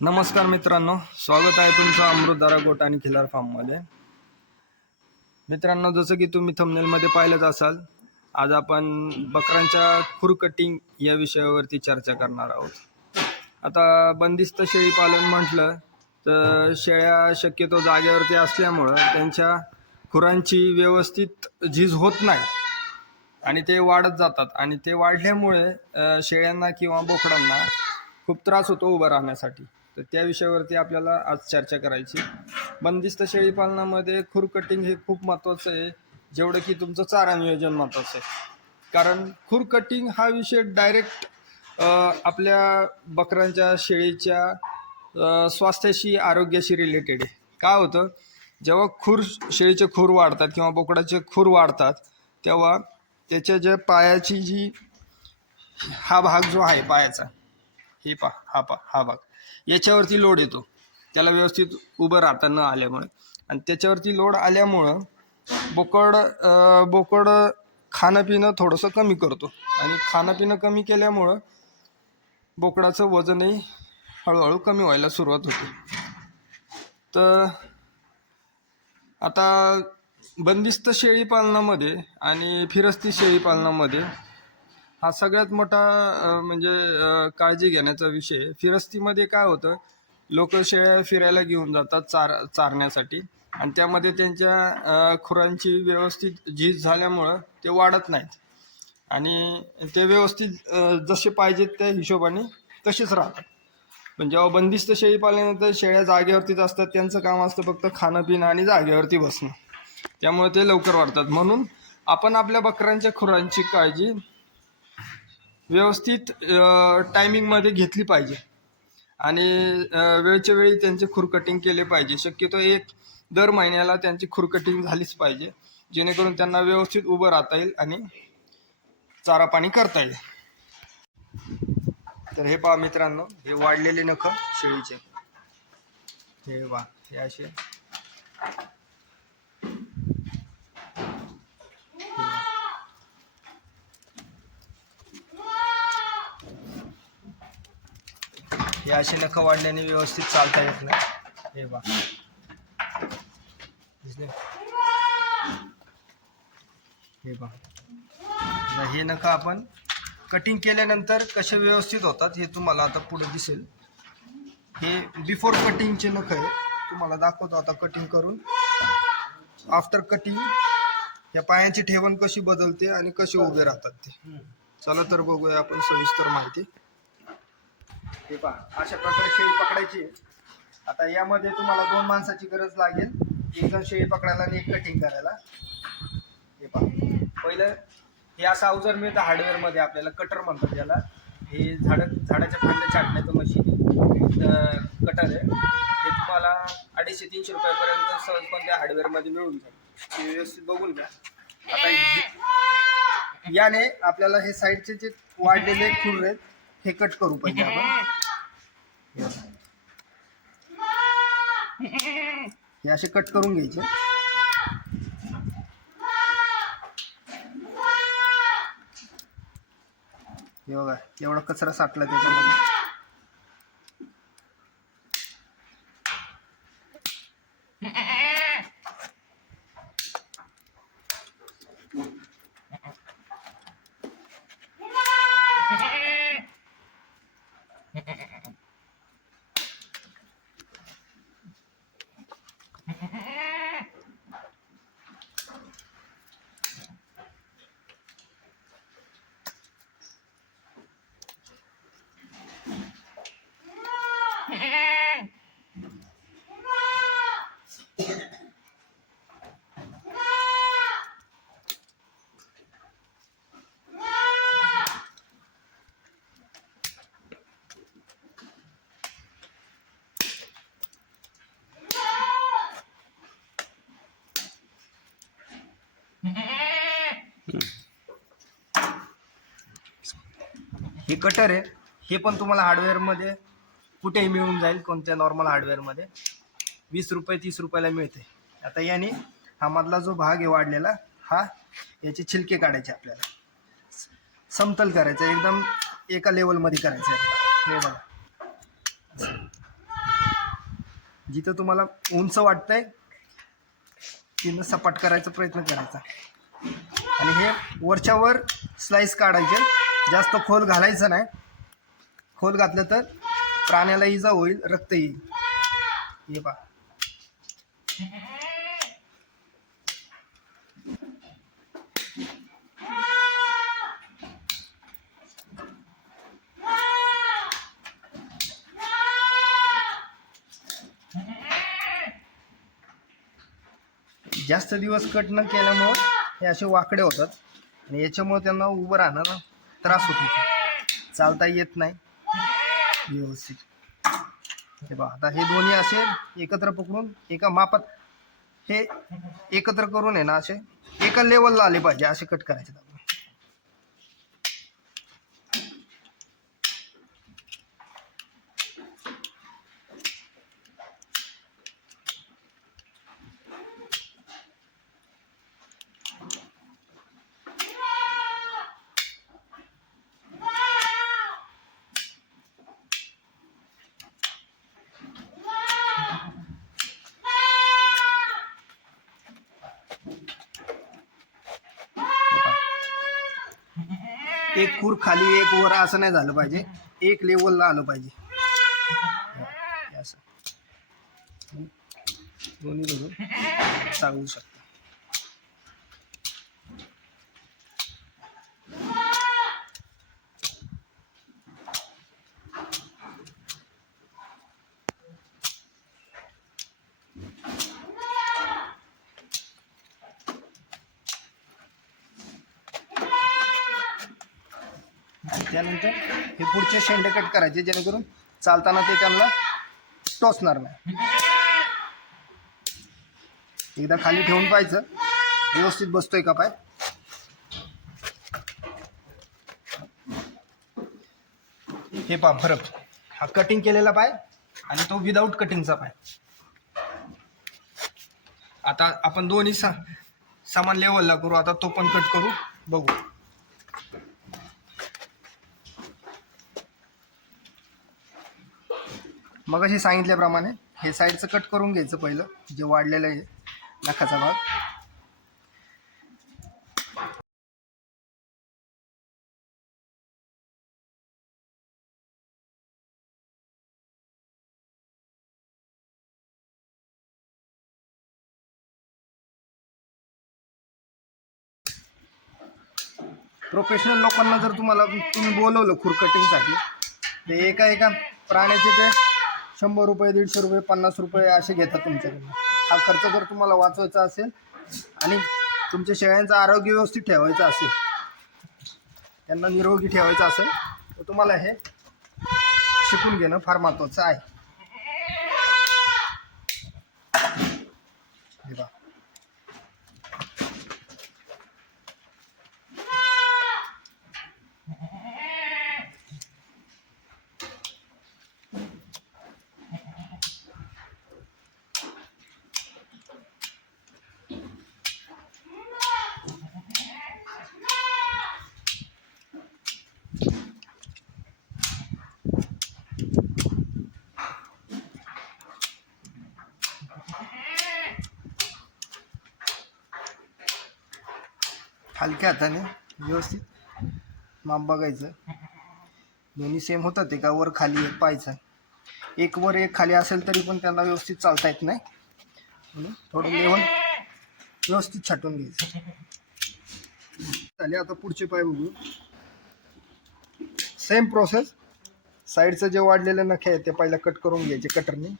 नमस्कार मित्रांनो, स्वागत आहे तुमचं अमृतधारा गोट आणि खिलार फार्ममध्ये. मित्रांनो, जसं की तुम्ही थंबनेलमध्ये पाहिलंच असाल, आज आपण बकरांच्या खुर कटिंग या विषयावरती चर्चा करणार आहोत. आता बंदिस्त शेळी पालन म्हटलं तर शेळ्या शक्यतो जागेवरती असल्यामुळं त्यांच्या खुरांची व्यवस्थित झीज होत नाही आणि ते वाढत जातात आणि ते वाढल्यामुळे शेळ्यांना किंवा बोकडांना खूप त्रास होतो उभं राहण्यासाठी. तर त्या विषयावरती आपल्याला आज चर्चा करायची. बंदिस्त शेळी पालनामध्ये खुर कटिंग हे खूप महत्त्वाचं आहे, जेवढं की तुमचं चारा नियोजन महत्त्वाचं आहे. कारण खुर कटिंग हा विषय डायरेक्ट आपल्या बकरांच्या शेळीच्या स्वास्थ्याशी आरोग्याशी रिलेटेड आहे. काय होतं, जेव्हा शेळीचे खूर वाढतात किंवा बोकडाचे खूर वाढतात तेव्हा त्याच्या ज्या पायाची जी हा भाग जो आहे पायाचा, हा भाग याच्यावरती लोड येतो, त्याला व्यवस्थित उभं राहता न आल्यामुळे. आणि त्याच्यावरती लोड आल्यामुळं बोकड खाणं पिणं थोडंसं कमी करतो आणि खाणं पिणं कमी केल्यामुळं बोकडाचं वजनही हळूहळू कमी व्हायला सुरुवात होते. तर आता बंदिस्त शेळी पालनामध्ये आणि फिरस्ती शेळी पालनामध्ये हा सगळ्यात मोठा काळजी घेण्याचा विषय. फिरस्तीमध्ये काय होतं, लोक शेळ्या फिरायला घेऊन जातात चारण्यासाठी आणि त्यामध्ये त्यांच्या खुरांची व्यवस्थित झीज झाल्यामुळं ते वाढत नाहीत आणि ते व्यवस्थित जसे पाहिजेत त्या हिशोबाने तसेच राहतात. पण जेव्हा बंदिस्त शेळी पाळल्यानंतर शेळ्या जागेवरतीच असतात, त्यांचं काम असतं फक्त खाणं पिणं आणि जागेवरती बसणं, त्यामुळे ते लवकर वाढतात. म्हणून आपण आपल्या बकऱ्यांच्या खुरांची काळजी व्यवस्थित टायमिंगमध्ये घेतली पाहिजे आणि वेळच्या वेळी त्यांचे खुर कटिंग केले पाहिजे. शक्यतो दर महिन्याला त्यांची खुर कटिंग झालीच पाहिजे, जेणेकरून त्यांना व्यवस्थित उभं राहता येईल आणि चारा पाणी करता येईल. तर हे पहा मित्रांनो, हे वाढलेले नख शेळीचे, हे पहा, हे असे हे असे नख वाढल्याने व्यवस्थित चालता येत नाही. हे पहा, हे पहा, हे नख आपण कटिंग केल्यानंतर कसे व्यवस्थित होतात हे तुम्हाला आता पुढे दिसेल. हे बिफोर कटिंगचे नख आहे, तुम्हाला दाखवतो आता कटिंग करून. आफ्टर कटिंग या पायांची ठेवण कशी बदलते आणि कसे उभे राहतात ते. चला तर बघूया आपण सविस्तर माहिती. हे पहा, अशा प्रकारे शेळी पकडायची. आता यामध्ये तुम्हाला 2 माणसाची गरज लागेल, एक जण शेळी पकडायला आणि एक कटिंग करायला. हे पहा, पहिलं हे असं अवजार मिळतं हार्डवेअरमध्ये, आपल्याला कटर म्हणतात त्याला. हे झाडाच्या फांद्या छाटण्याचं मशीन कटर आहे. हे तुम्हाला 250-300 रुपयापर्यंत सहजपणे त्या हार्डवेअरमध्ये मिळून जाईल. ते व्यवस्थित बघून घ्या. आता याने आपल्याला हे साईडचे जे वाढलेले खूर आहेत हे कट करू पाहिजे आपण. हे असे कट करून घ्यायचे. हे बघा, एवढा कचरा साठला त्याच्यामध्ये. हे कटर आहे, हे पण तुम्हाला हार्डवेअरमध्ये कुठेही मिळून जाईल. कोणत्या नॉर्मल हार्डवेअरमध्ये 20 रुपये 30 रुपयाला मिळते. आता याने हा मधला जो भाग आहे वाढलेला, याचे छिलके काढायचे, आपल्याला समतल करायचं, एकदम एका लेवलमध्ये करायचं आहे. हे बघा, जिथं तुम्हाला उंच वाटतंय तिथं सपाट करायचा प्रयत्न करायचा आणि हे वरच्यावर स्लाइस काढायचे, जास्त खोल घालायचं नाही. खोल घातलं तर प्राण्याला इजा होईल, रक्त येईल. हे पहा. जास्त दिवस कट न केल्यामुळं हे असे वाकडे होतात आणि याच्यामुळे त्यांना उभं राहणं त्रास होतो, चालता येत नाही व्यवस्थित. हे बघा, आता हे दोन्ही असे एकत्र पकडून एका मापात हे एकत्र करून आहे ना, असे एका लेवलला आले पाहिजे, असे कट करायचे. एक खूर खाली एक वर असं नाही झालं पाहिजे, एक लेवलला आलं पाहिजे. असं दोन्ही बघून सांगू शकतो. त्यानंतर हे पुढचे शेंडे कट करायचे, जेणेकरून चालताना ते त्यांना टोचणार नाही. एकदा खाली ठेवून पाहायचं व्यवस्थित बसतोय का पाय. हे पहा फरक, हा कटिंग केलेला पाय आणि तो विदाऊट कटिंगचा पाय. आता आपण दोन्ही समान लेवलला करू. आता तो पण कट करू, बघू. मग अशी सांगितल्याप्रमाणे हे साईडचं कट करून घ्यायचं पहिलं, जे वाढलेलं आहे नखाचा भाग. प्रोफेशनल लोकांना जर तुम्ही बोलवलं खुर कटिंगसाठी, ते एका प्राण्याचे ते 100 रुपये, 150 रुपये, 50 रुपये असे घेतात तुमच्याकडनं. हा खर्च जर तुम्हाला वाचवायचा असेल आणि तुमच्या शेळ्यांचं आरोग्य व्यवस्थित ठेवायचं असेल, त्यांना निरोगी ठेवायचं असेल, तर तुम्हाला हे शिकून घेणं फार महत्त्वाचं आहे. हे बघा. हलक्या हाताने व्यवस्थित माप बघायचं, दोन्ही सेम होतात ते का, वर खाली एक पाहायचं. एक वर एक खाली असेल तरी पण त्यांना व्यवस्थित चालता येत नाही, म्हणून थोडं लेवल व्यवस्थित छाटून घ्यायचं. झाले. आता पुढचे पाय बघू. Same process. साईडचं जे वाढलेलं नखे आहे ते पहिला कट करून घ्यायचे कटरने.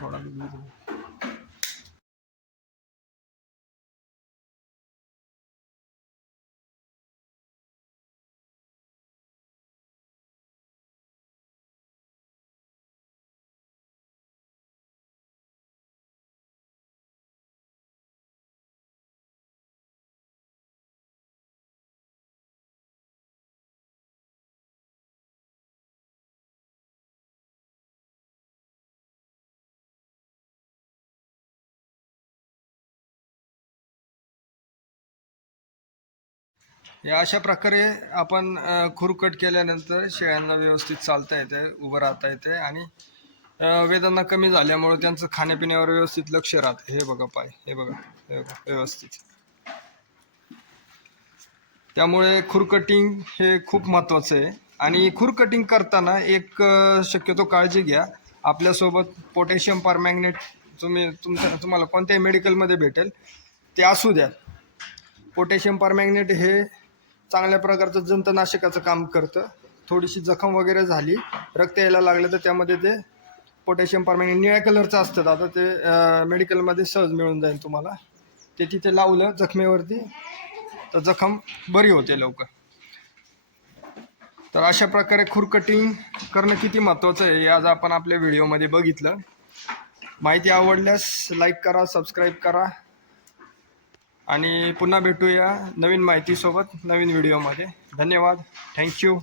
थोडा या अशा प्रकारे आपण खुरकट केल्यानंतर शेळ्यांना व्यवस्थित चालता येते, उभं राहता येते आणि वेदना कमी झाल्यामुळे त्यांचं खाण्यापिण्यावर व्यवस्थित लक्ष राहतं. हे बघा पाय, हे बघा व्यवस्थित. त्यामुळे खुरकटिंग हे खूप महत्त्वाचं आहे. आणि खुरकटिंग करताना एक शक्यतो काळजी घ्या, आपल्यासोबत पोटॅशियम परमॅंगनेट तुम्हाला कोणत्याही मेडिकलमध्ये भेटेल ते असू द्या. पोटॅशियम परमॅंगनेट हे चांगल्या प्रकारचं जंतनाशकाचं काम करतं. थोडीशी जखम वगैरे झाली, रक्त यायला लागलं तर त्यामध्ये ते पोटॅशियम परमॅंगनेट निळ्या कलरचं असतं. आता ते मेडिकलमध्ये सहज मिळून जाईल तुम्हाला. ते तिथे लावलं जखमेवरती तर जखम बरी होते लवकर. तर अशा प्रकारे खुरकटिंग करणं किती महत्त्वाचं आहे हे आज आपण आपल्या व्हिडिओमध्ये बघितलं. माहिती आवडल्यास लाईक करा, सबस्क्राईब करा आणि पुन्हा भेटूया नवीन माहितीसोबत नवीन व्हिडिओमध्ये. धन्यवाद. थँक्यू.